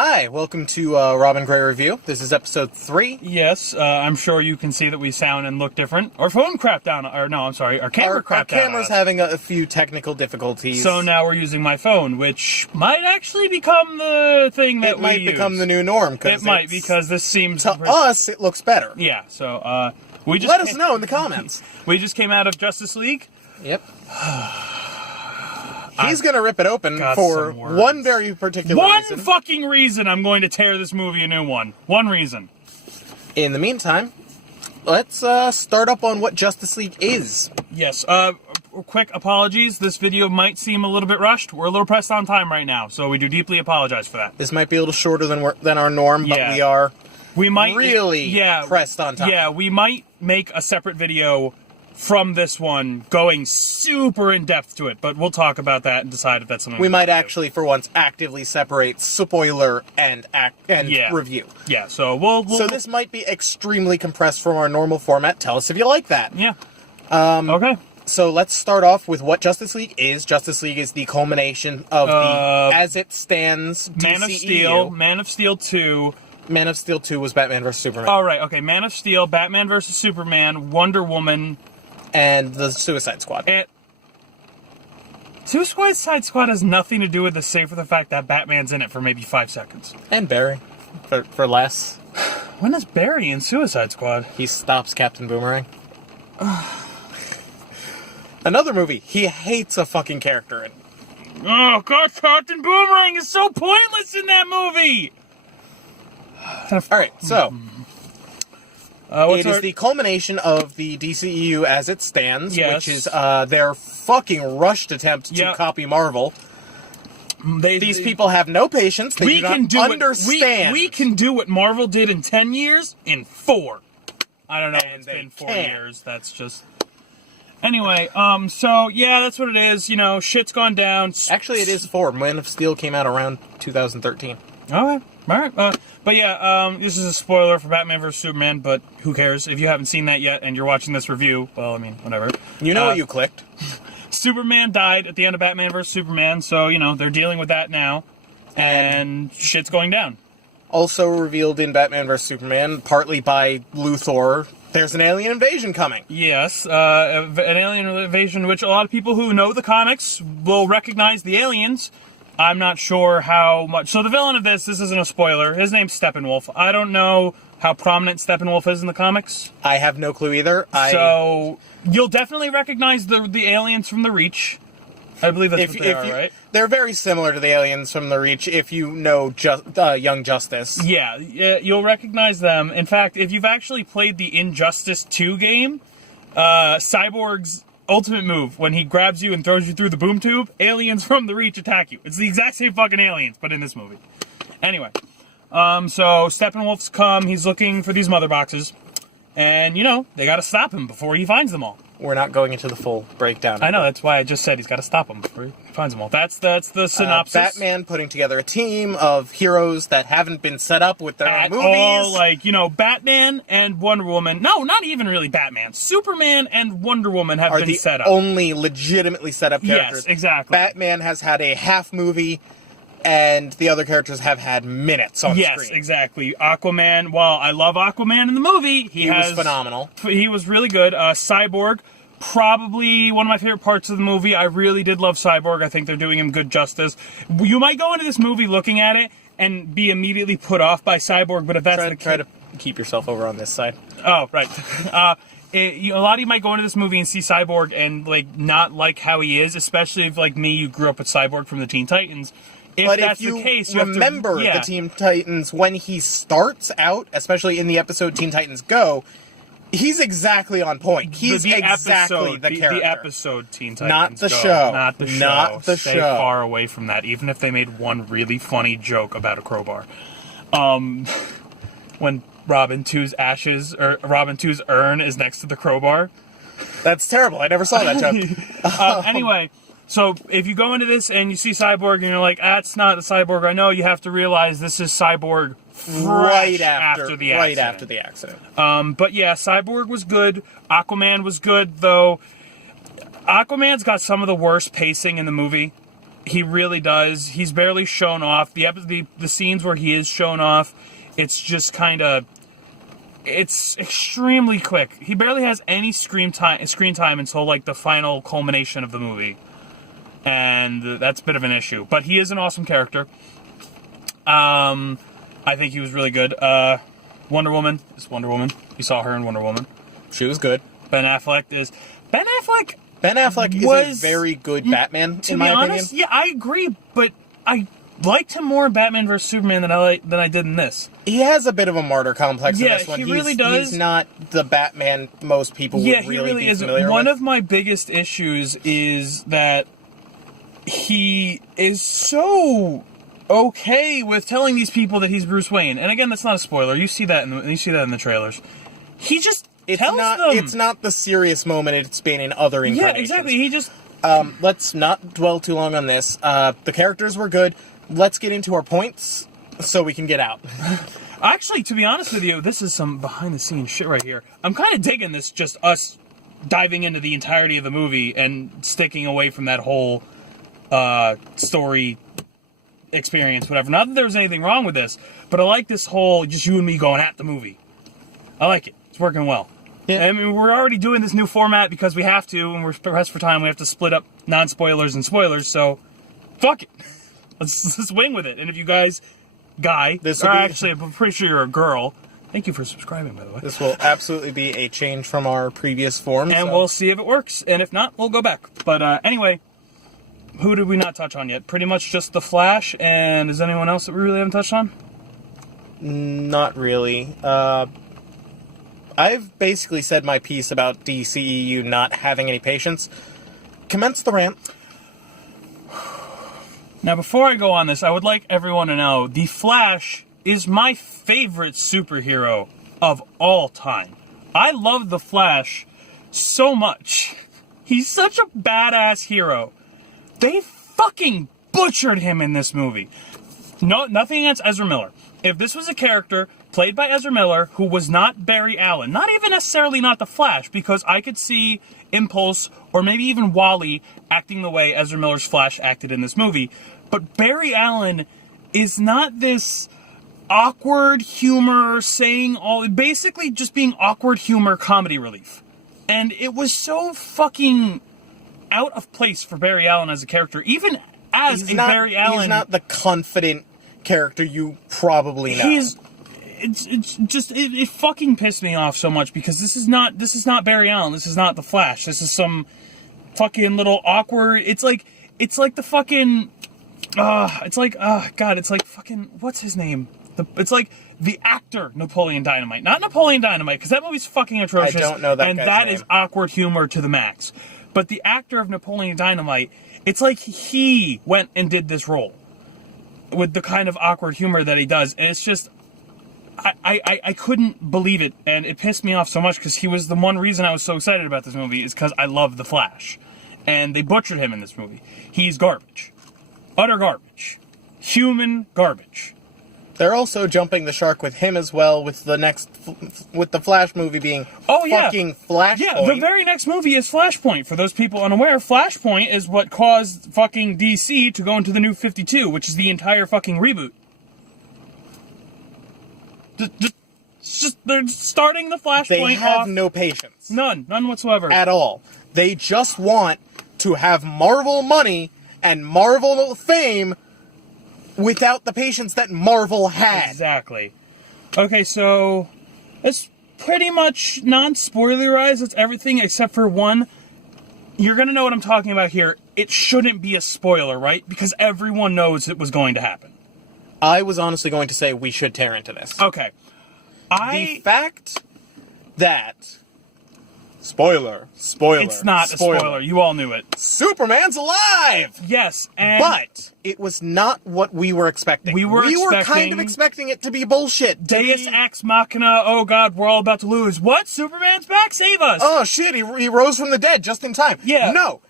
Hi, welcome to Robin Gray Review. This is episode 3. Yes, I'm sure you can see that we sound and look different. Our phone crapped down, or no, I'm sorry, our camera crapped down. Our camera's having a few technical difficulties. So now we're using my phone, which might actually become the thing that it might become the new norm. It might, because this seems... To us, it looks better. Yeah, so we just... Let us know in the comments. We just came out of Justice League. Yep. He's going to rip it open for one very particular reason. One fucking reason I'm going to tear this movie a new one. One reason. In the meantime, let's start up on what Justice League is. Yes. Quick apologies. This video might seem a little bit rushed. We're a little pressed on time right now, so we do deeply apologize for that. This might be a little shorter than our norm, but we might really pressed on time. Yeah, we might make a separate video from this one, going super in-depth to it, but we'll talk about that and decide if that's something we might actually, for once, actively separate spoiler and review. Yeah, so So this might be extremely compressed from our normal format. Tell us if you like that. Yeah. Okay. So let's start off with what Justice League is. Justice League is the culmination of the, as it stands, Man of Steel, Man of Steel 2... Man of Steel 2 was Batman vs. Superman. Oh, right, okay. Man of Steel, Batman vs. Superman, Wonder Woman... And the Suicide Squad. Suicide Squad has nothing to do with this, save for the fact that Batman's in it for maybe 5 seconds. And Barry. For less. When is Barry in Suicide Squad? He stops Captain Boomerang. Another movie he hates a fucking character in. Oh, God, Captain Boomerang is so pointless in that movie! Alright, so... it is the culmination of the DCEU as it stands, which is their fucking rushed attempt to copy Marvel. These people have no patience. They do not understand. We can do what Marvel did in 10 years in 4. I don't know. It's been 4 years. That's just... Anyway, so, yeah, that's what it is. You know, shit's gone down. Actually, it is 4. Man of Steel came out around 2013. Okay. All right. But yeah, this is a spoiler for Batman vs. Superman, but who cares? If you haven't seen that yet and you're watching this review, well, I mean, whatever. You know what you clicked. Superman died at the end of Batman vs. Superman, so, you know, they're dealing with that now, and shit's going down. Also revealed in Batman vs. Superman, partly by Luthor, there's an alien invasion coming. Yes, an alien invasion, which a lot of people who know the comics will recognize the aliens. I'm not sure how much... So the villain of this isn't a spoiler. His name's Steppenwolf. I don't know how prominent Steppenwolf is in the comics. I have no clue either. So you'll definitely recognize the aliens from The Reach. I believe that's what they are, right? They're very similar to the aliens from The Reach if you know Young Justice. Yeah, you'll recognize them. In fact, if you've actually played the Injustice 2 game, Cyborg's ultimate move, when he grabs you and throws you through the boom tube, aliens from The Reach attack you. It's the exact same fucking aliens, but in this movie. Anyway, so Steppenwolf's come, he's looking for these mother boxes, and, you know, they gotta stop him before he finds them all. We're not going into the full breakdown. I know, that's why I just said he's gotta stop them before he finds them all. That's the synopsis. Batman putting together a team of heroes that haven't been set up with their own movies. All, like, you know, Batman and Wonder Woman. No, not even really Batman. Superman and Wonder Woman have been set up. Are the only legitimately set up characters. Yes, exactly. Batman has had a half movie, and the other characters have had minutes on screen. Yes, exactly. Aquaman, while I love Aquaman in the movie, he was phenomenal. He was really good. Cyborg, probably one of my favorite parts of the movie. I really did love Cyborg. I think they're doing him good justice. You might go into this movie looking at it and be immediately put off by Cyborg, but if that's the case... Try to keep yourself over on this side. Oh, right. A lot of you might go into this movie and see Cyborg and, like, not like how he is, especially if, like me, you grew up with Cyborg from the Teen Titans. If you remember the Teen Titans, when he starts out, especially in the episode Teen Titans Go, he's exactly on point. He's exactly the character. The episode Teen Titans Not the Go. show. Not the show. Not the Stay show. far away from that, even if they made one really funny joke about a crowbar. When Robin 2's urn is next to the crowbar. That's terrible. I never saw that joke. Anyway... So, if you go into this and you see Cyborg and you're like, that's not the Cyborg I know, you have to realize this is Cyborg right after the accident. But yeah, Cyborg was good. Aquaman was good, though. Aquaman's got some of the worst pacing in the movie. He really does. He's barely shown off. The scenes where he is shown off, it's just kind of... It's extremely quick. He barely has any screen time until, like, the final culmination of the movie. And that's a bit of an issue. But he is an awesome character. I think he was really good. Wonder Woman is Wonder Woman. You saw her in Wonder Woman. She was good. Ben Affleck is a very good Batman, in my opinion. Yeah, I agree, but I liked him more in Batman vs. Superman than I did in this. He has a bit of a martyr complex in this one. He really does. He's not the Batman most people would really be familiar with. One of my biggest issues is that he is so okay with telling these people that he's Bruce Wayne. And again, that's not a spoiler. You see that in the trailers. He just tells them. It's not the serious moment it's been in other incarnations. Yeah, exactly. He just... let's not dwell too long on this. The characters were good. Let's get into our points so we can get out. Actually, to be honest with you, this is some behind-the-scenes shit right here. I'm kind of digging this, just us diving into the entirety of the movie and sticking away from that whole story experience, whatever. Not that there's anything wrong with this, but I like this whole just you and me going at the movie. I like it. It's working well. Yeah. I mean, we're already doing this new format because we have to, and we're pressed for time. We have to split up non-spoilers and spoilers, so fuck it. Let's wing with it. And if you guys, actually, I'm pretty sure you're a girl. Thank you for subscribing, by the way. This will absolutely be a change from our previous form. And we'll see if it works. And if not, we'll go back. But anyway, who did we not touch on yet? Pretty much just The Flash. And is anyone else that we really haven't touched on? Not really. I've basically said my piece about DCEU not having any patience. Commence the rant. Now, before I go on this, I would like everyone to know The Flash is my favorite superhero of all time. I love The Flash so much. He's such a badass hero. They fucking butchered him in this movie. No, nothing against Ezra Miller. If this was a character played by Ezra Miller who was not Barry Allen, not even necessarily not The Flash, because I could see Impulse or maybe even Wally acting the way Ezra Miller's Flash acted in this movie. But Barry Allen is not this awkward humor basically just being awkward humor comedy relief. And it was so fucking out of place for Barry Allen as a character, even as Barry Allen. He's not the confident character you probably know. It fucking pissed me off so much because this is not Barry Allen. This is not The Flash. This is some fucking little awkward. It's like the fucking. It's like fucking. What's his name? It's like the actor Napoleon Dynamite, not Napoleon Dynamite, because that movie's fucking atrocious. I don't know that and guy's that name. is awkward humor to the max. But the actor of Napoleon Dynamite, it's like he went and did this role with the kind of awkward humor that he does, and it's just. I couldn't believe it, and it pissed me off so much because he was the one reason I was so excited about this movie is because I love The Flash. And they butchered him in this movie. He's garbage. Utter garbage. Human garbage. They're also jumping the shark with him as well with the Flash movie being fucking Flashpoint. Yeah, the very next movie is Flashpoint. For those people unaware, Flashpoint is what caused fucking DC to go into the New 52, which is the entire fucking reboot. They're starting the Flashpoint They have off. no patience. None whatsoever. At all. They just want to have Marvel money and Marvel fame without the patience that Marvel had. Exactly. Okay, so it's pretty much non-spoilerized. It's everything except for one. You're going to know what I'm talking about here. It shouldn't be a spoiler, right? Because everyone knows it was going to happen. I was honestly going to say we should tear into this. Okay. The fact that... Spoiler. It's not a spoiler. You all knew it. Superman's alive! Yes, and... But it was not what we were expecting. We were kind of expecting it to be bullshit. Deus Ex Machina, oh god, we're all about to lose. What? Superman's back? Save us! Oh shit, he rose from the dead just in time. Yeah. No.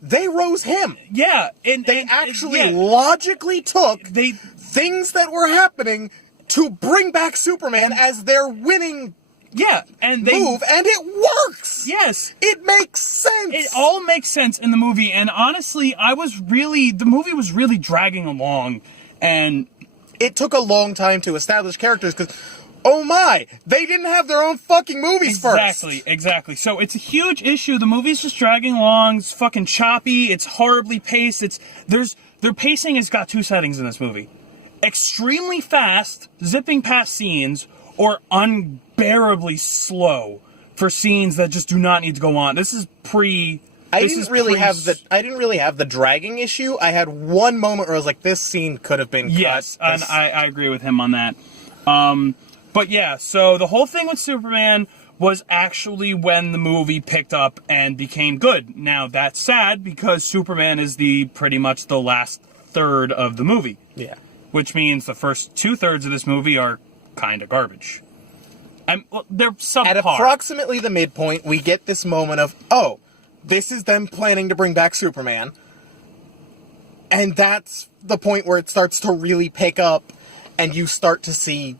They rose him. Yeah. They actually logically took things that were happening to bring back Superman as their winning Yeah, and they move, and it works! Yes. It makes sense! It all makes sense in the movie, and honestly, the movie was really dragging along, and it took a long time to establish characters, because, oh my, they didn't have their own fucking movies first! Exactly. So it's a huge issue. The movie's just dragging along, it's fucking choppy, it's horribly paced, their pacing has got two settings in this movie. Extremely fast, zipping past scenes, or unbearably slow for scenes that just do not need to go on. This is I didn't really have the dragging issue. I had one moment where I was like, this scene could have been cut. Yes, and I agree with him on that. But yeah, so the whole thing with Superman was actually when the movie picked up and became good. Now, that's sad because Superman is pretty much the last third of the movie. Yeah. Which means the first 2/3 of this movie are kind of garbage. They're subpar. At approximately the midpoint, we get this moment of, oh, this is them planning to bring back Superman. And that's the point where it starts to really pick up, and you start to see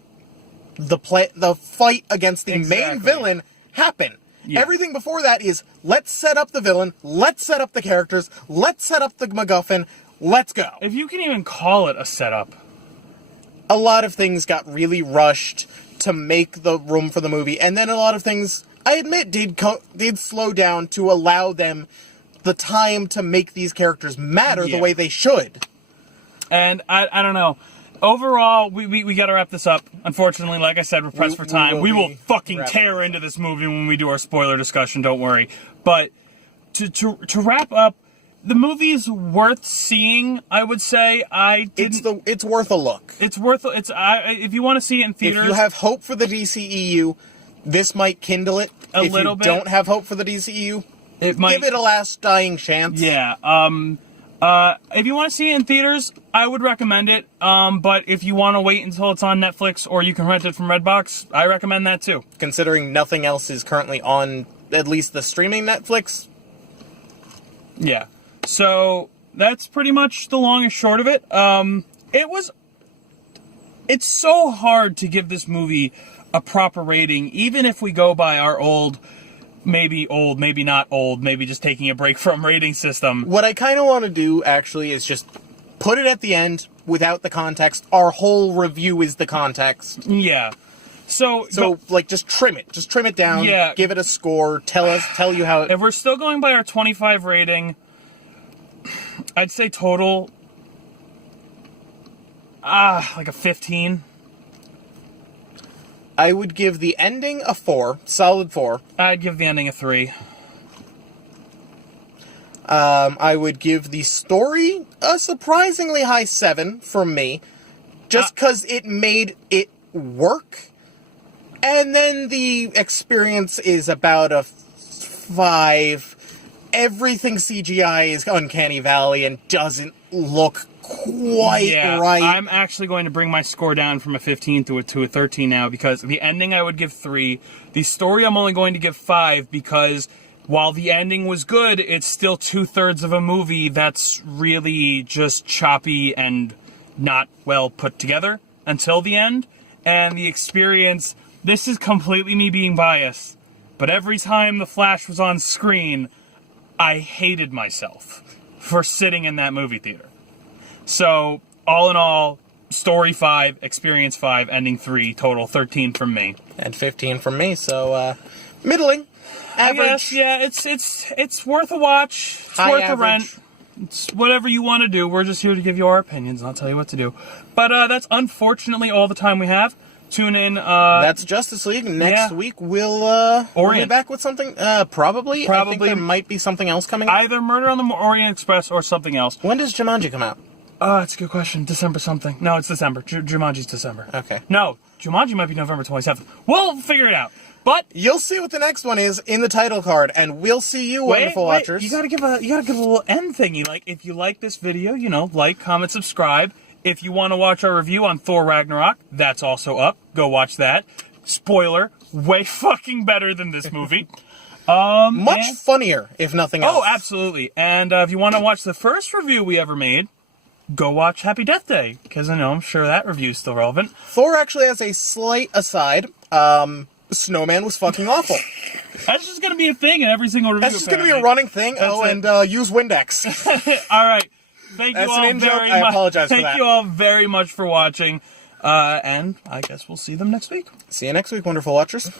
the fight against the main villain happen. Yeah. Everything before that is, let's set up the villain, let's set up the characters, let's set up the MacGuffin, let's go. If you can even call it a setup. A lot of things got really rushed to make the room for the movie, and then a lot of things, I admit, did slow down to allow them the time to make these characters matter the way they should. And I don't know. Overall, we got to wrap this up. Unfortunately, like I said, we're pressed for time. We will fucking tear into this movie when we do our spoiler discussion, don't worry. But to wrap up, the movie's worth seeing, I would say. It's worth a look. If you want to see it in theaters. If you have hope for the DCEU, this might kindle it. If you don't have hope for the DCEU, give it a last dying chance. Yeah. If you want to see it in theaters, I would recommend it. But if you want to wait until it's on Netflix or you can rent it from Redbox, I recommend that too. Considering nothing else is currently on at least the streaming Netflix. Yeah. So that's pretty much the long and short of it. It's so hard to give this movie a proper rating, even if we go by our maybe not old, maybe just taking a break from rating system. What I kind of want to do, actually, is just put it at the end without the context. Our whole review is the context. Yeah. So just trim it. Just trim it down. Yeah. Give it a score. Tell you how it... If we're still going by our 25 rating, I'd say total... like a 15. I would give the ending a 4. Solid 4. I'd give the ending a 3. I would give the story a surprisingly high 7 from me. Just because it made it work. And then the experience is about a 5. Everything CGI is Uncanny Valley and doesn't look quite right. I'm actually going to bring my score down from a 15 to a 13 now, because the ending I would give 3. The story I'm only going to give 5 because while the ending was good, it's still 2/3 of a movie that's really just choppy and not well put together until the end. And the experience, this is completely me being biased, but every time the Flash was on screen, I hated myself for sitting in that movie theater. So, all in all, story 5, experience 5, ending 3, total 13 from me. And 15 from me, so, middling. Average. I guess, yeah, it's worth a watch. It's worth a rent. It's whatever you want to do. We're just here to give you our opinions, not tell you what to do. But, that's unfortunately all the time we have. Tune in, That's Justice League. Next week we'll be back with something. Probably. I think there might be something else coming up. Either Murder on the Orient Express or something else. When does Jumanji come out? That's a good question. December something. No, it's December. Jumanji's December. Okay. No, Jumanji might be November 27th. We'll figure it out. But you'll see what the next one is in the title card, and we'll see you, wonderful watchers. You gotta give a little end thingy. Like, if you like this video, like, comment, subscribe. If you want to watch our review on Thor Ragnarok, that's also up. Go watch that. Spoiler, way fucking better than this movie. Much funnier, if nothing else. Oh, absolutely. And if you want to watch the first review we ever made, go watch Happy Death Day, because I'm sure that review is still relevant. Thor actually has a slight aside. Snowman was fucking awful. That's just going to be a thing in every single review. That's just going to be a running thing. And use Windex. All right. Thank you all very much. I apologize for that. Thank you all very much for watching. And I guess we'll see them next week. See you next week, wonderful watchers.